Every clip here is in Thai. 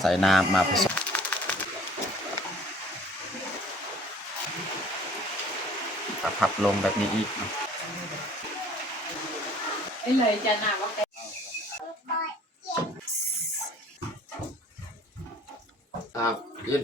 ใส่น้ำมาผสมพับลงแบบนี้อีกเลยจะหนาว่าครับยืน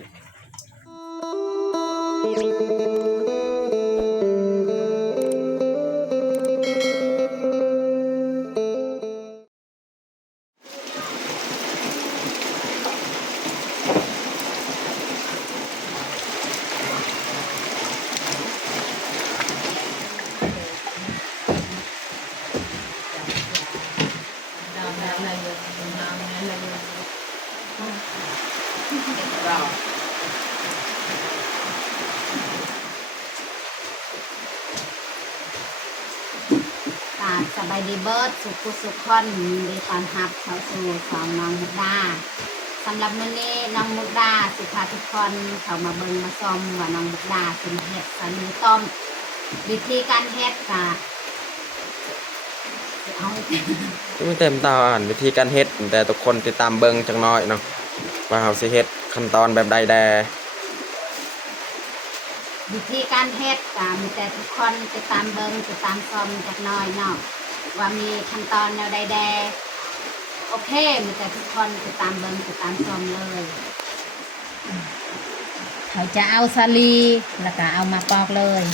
สบายดีเบิร์ดสุขุสุขคนดีตอนฮับเขาสู่สองน้องมุกดาสำหรับมื้อนี้น้องมุกดาสิพาทุกคนเขามาเบิ่งมาซ้อมว่าน้องมุกดาเป็นเฮ็ดสาลีต้มวิธีการเฮ็ดค่ะเอา ไม่เต็มตาอ่านวิธีการเฮ็ดแต่ทุกคนติดตามเบิ่งจังน้อยเนาะว่าเขาสิเฮ็ดขั้นตอนแบบใดแด วิธีการเฮ็ดค่ะมีแต่ทุกคนติดตามเบิ่งติดตามซ้อมจักหน้อยเนาะว่ามีขั้นตอนแนวใดแดโอเคมีแต่ทุกคนติดตามเบิ่งติดตามซ้อมเลยเขาจะเอาสาลีแล้วก็เอามาปอกเลย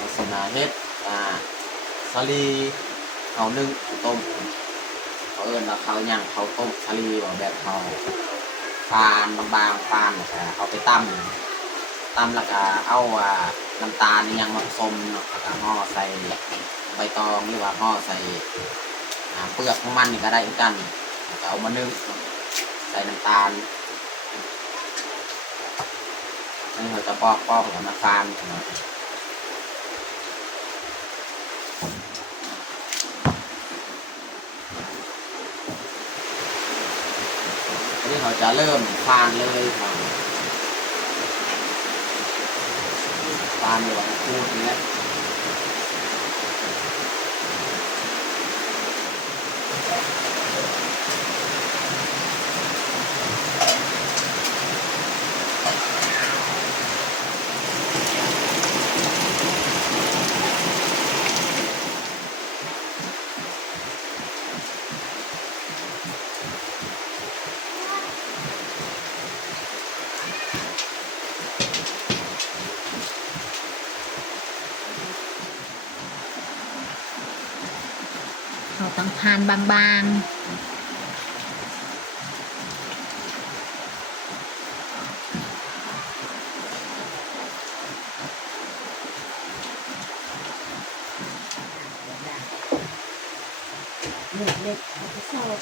ลักษณะเฮ็ดสาลีเขานึ่งเขาต้มเขาเอิ้นว่าเขาย่างเขาต้มสาลีแบบเขาฟานบางๆฟานแล้วก็เอาไปตำแล้วก็เอาน้ำตาลนี่ยังมาผสมเนาะแล้วก็ห่อใส่ใบตองหรือว่าห่อใส่เปลือกของมันนี่ก็ได้เหมือนกันแล้วก็เอามานึ่งใส่น้ำตาลนี่เราจะปอกกับน้ำตาลนี่เขาจะเริ่มฟานเลยฟานอยู่ว่าพูดนี่แหละเขาต้องทานบางๆเล็กๆเขาจะชอบ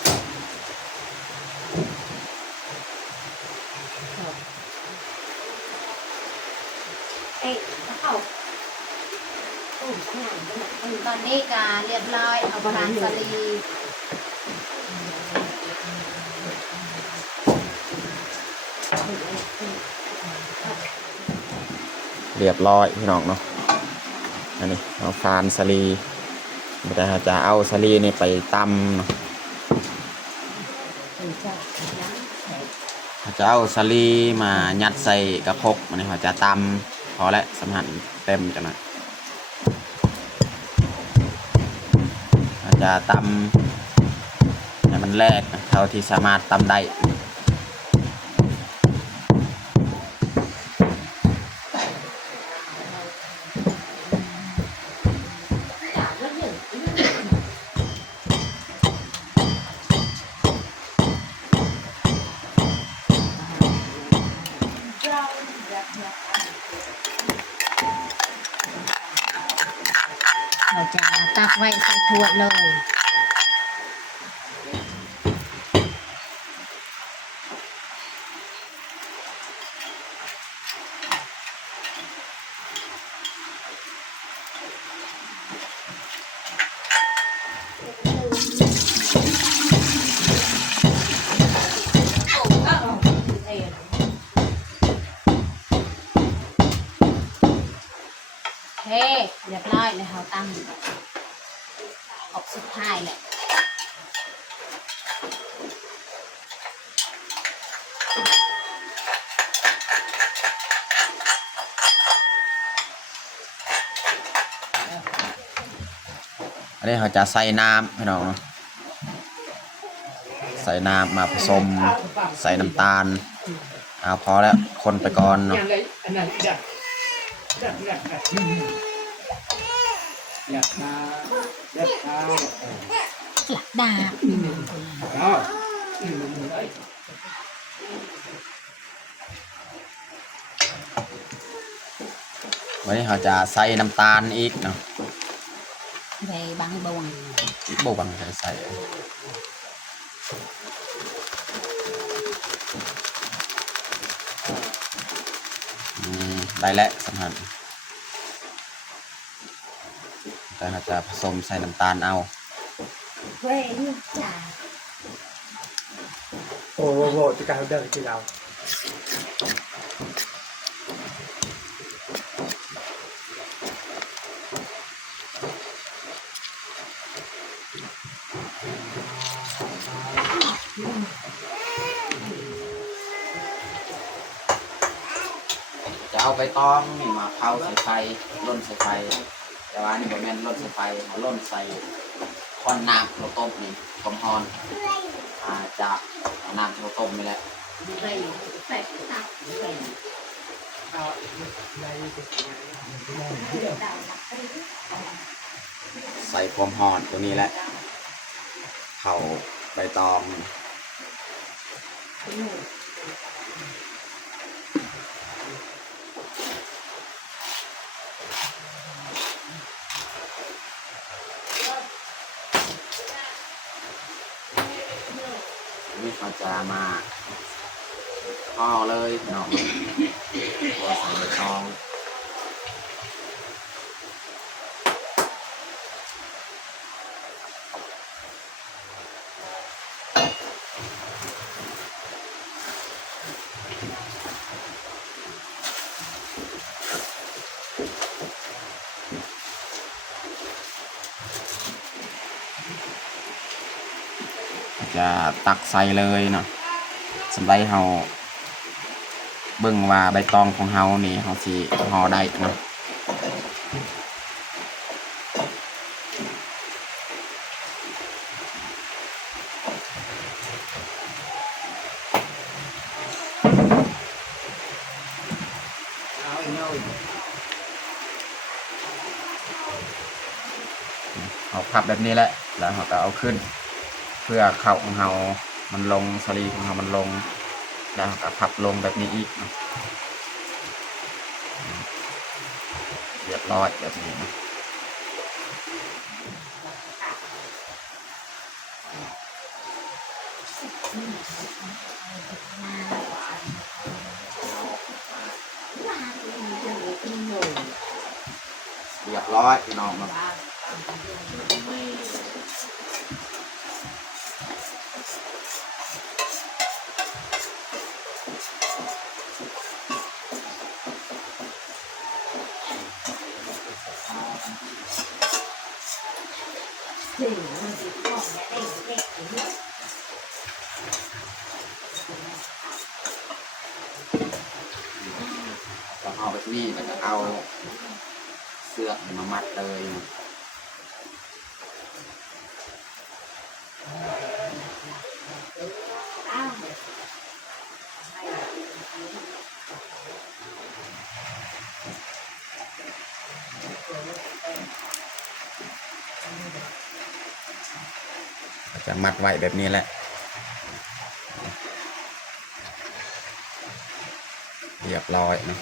เอ๊ะเขาตอนนี้ก็เรียบร้อยเอาทานสาลีเรียบร้อยพี่น้องเนาะอันนี้เอาฟานสาลีแต่จะเอาสาลีนี่ไปตำเนาะจะเอาสาลีมายัดใส่กระพกมันนี่เขาจะตำพอแล้วสำหันเต็มจังนะจะตำให้มันแรกเท่าที่สามารถตำได้เราจะตักไว้ใส่ถ้วยเลย เรียบร้อยเลยเขาตั้งออกสุดท้ายแหละ อันนี้เขาจะใส่น้ำพี่น้องใส่น้ำมาผสมใส่น้ำตาลเอาพอแล้วคนไปก่อนเนาะ อยากมาอยากมา หลักดาบ อ๋อ วันนี้เขาจะใส่น้ำตาลอีกเนาะ ไปบางบวง โบบังใส่ได้แล้วสำคัญแต่เราจะผสมใส่น้ำตาลเอา เว้ยจ้า โอ้โหจะการเดินที่เรา จะเอาใบตองนี่มาเผาใส่ไฟร่นใส่ไฟแต่ว่านี่บ่แม่นร่นใส่ไฟเขาร่นใส่คอนน้ำเราต้มนี่ต้มฮอนจากน้ำที่เราต้มนี่แหละใส่ความฮอนตัวนี้แหละเผาใบตองนี่เขาจะมาห่อเลยเนาะตัวใส่ใบตองจะตักใส่เลยเนาะสำหรับเฮาเบิ่งว่าใบตองของเฮานี่เฮาสิห่อได้เนาะเอาพับแบบนี้แหละแล้วเราก็เอาขึ้นเพื่อเข่าของเรามันลงสลีของเรามันลงแล้วเราก็พับลงแบบนี้อีกเนาะเรียบร้อยแบบนี้นะเรียบร้อยพี่น้องมาแล้วเอาไปที่นี่แล้วก็เอาเสื้อมามัดเลยจะมัดไว้แบบนี้แหละเรียบร้อยนะ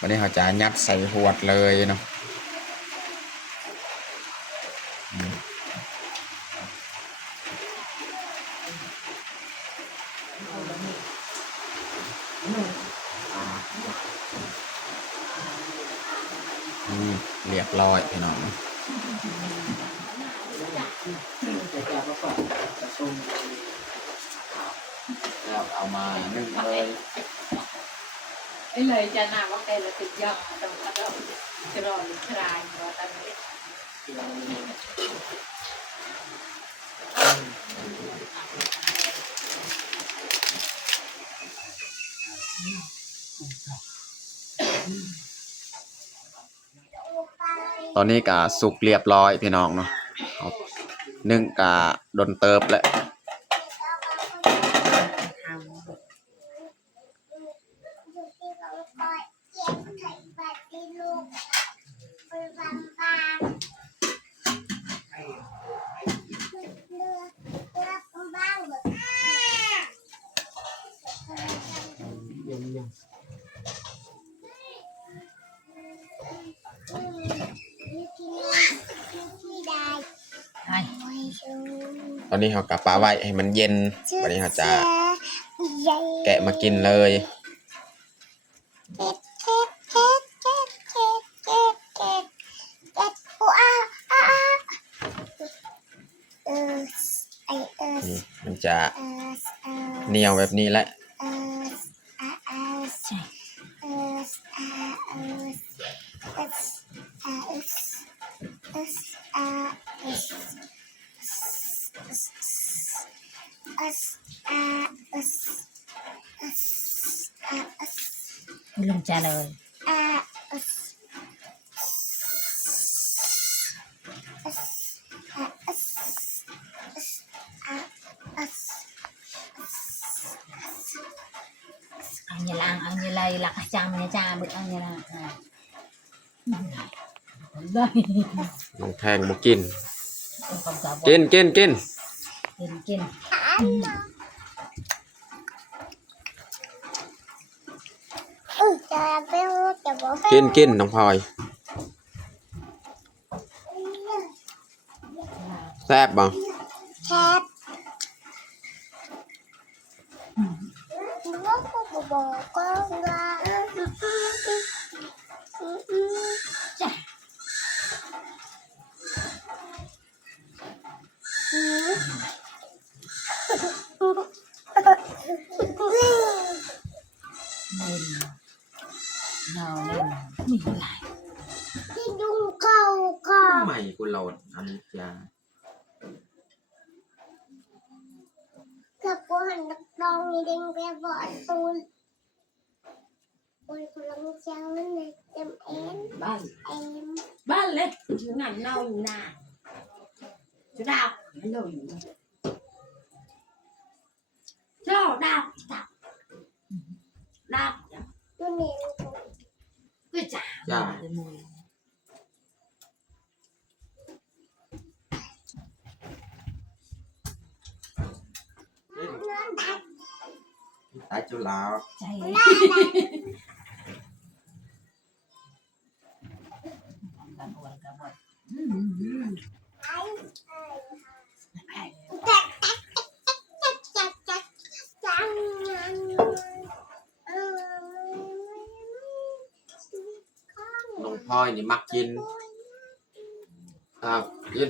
วันนี้เขาจะยัดใส่หวดเลยเนาะเรียบร้อยพี่น้องแล้วเอามานึ่งเลย ấy lời cha nào bác đây là tự do trong các đó cho rồi trai và ta biết ตอนนี้ก็สุกเรียบร้อยพี่น้องเนาะนึ่งก็โดนเติบแล้วตอนนี้เขากับปลาไว้ให้มันเย็นวันนี้เขาจะแกะมากินเลยมันจะเหนียวแบบนี้แหละลุงจะเลยanh như là anh như lầy là cha mình cha bự anh như là đây น้องแพงบ่กินกินกินกิน กินกินกินน้องพลอยแซ่บบ่แซ่บเราเล่นมีอะไรที่ดุงเก่าก่อนใหม่กูโหลดอันยากับกูหันนักดองมีเด้งไปบ่อยตูนโอ้ยกูลังเจ้าเนี่ยเต็มเอ็นบ้านเล็กถึงงานเน่าอยู่น่ะจะดาวมันเลยอยู่เจ้าดาวตัวนี้ก็จ่า จ้าตายจุฬาใจน้องพลอยนี่มักกินกิน